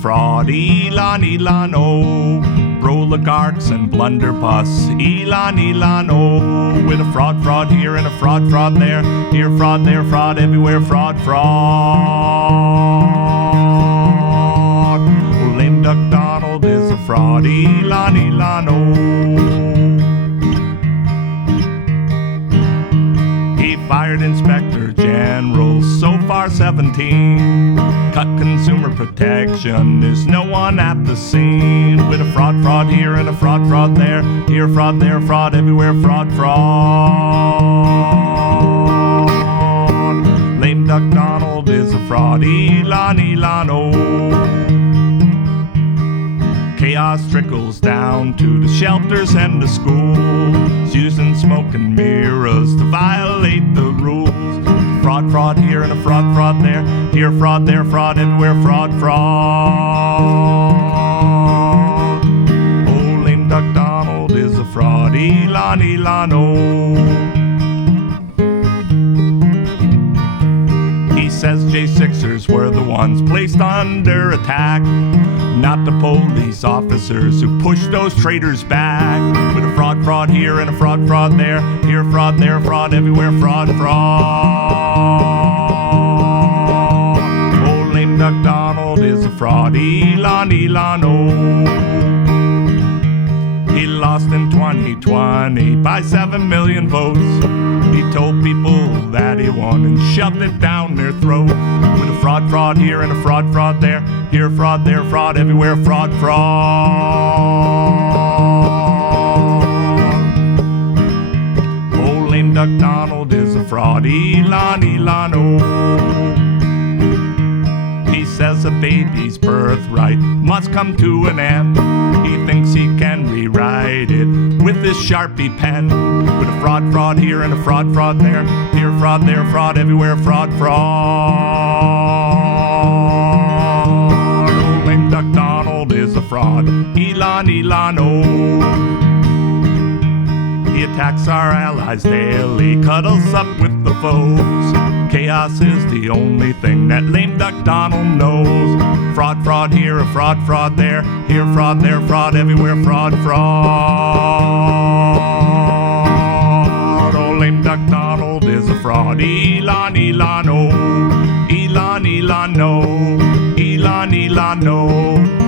fraud. Elon, Elon, oh. Oligarchs and blunderbuss. Elon, Elon, oh. With a fraud, fraud here and a fraud, fraud there. Here fraud, there fraud, everywhere fraud, fraud. Oh, lame Duck Donald is a fraud. Elon, Elon, oh. He fired Inspector General, so far 17. Cut consumer protection, there's no one at the scene. With a fraud, fraud here and a fraud, fraud there. Here fraud, there fraud, everywhere fraud, fraud. Lame Duck Donald is a fraud. Elon, Elon, oh. Chaos trickles down to the shelters and the schools, using smoke and mirrors to violate the rules. Fraud, fraud here and a fraud, fraud there. Here fraud, there fraud, everywhere fraud, fraud. Oh, lame Duck Donald is a fraud. Elon, Elon, oh. He says J6ers were the ones placed under attack, not the police officers who pushed those traitors back. With a fraud, fraud here and a fraud, fraud there. Here fraud, there fraud, everywhere fraud, fraud. Oh, lame Duck Donald is a fraud. Elon, Elon, oh. He lost in 2020 by 7 million votes. He told people that he won and shoved it down their throat. With a fraud, fraud here and a fraud, fraud there. Here fraud, there fraud, everywhere fraud, fraud. Oh, lame Duck Donald is a fraud. Elon, Elon, oh. He says a baby's birthright must come to an end. He thinks he can rewrite it with his Sharpie pen. With a fraud, fraud here and a fraud, fraud there. Here fraud, there fraud, everywhere fraud, fraud. Oh, lame Duck Donald is a fraud. Elon, Elon, oh. He attacks our allies daily, cuddles up with the foes. Chaos is the only thing that lame Duck Donald knows. Fraud, fraud here, a fraud, fraud there. Here fraud, there fraud, everywhere fraud, fraud. Oh, lame Duck Donald is a fraud. Elon, Elon, oh. Elon, Elon, no. Elon, Elon, no.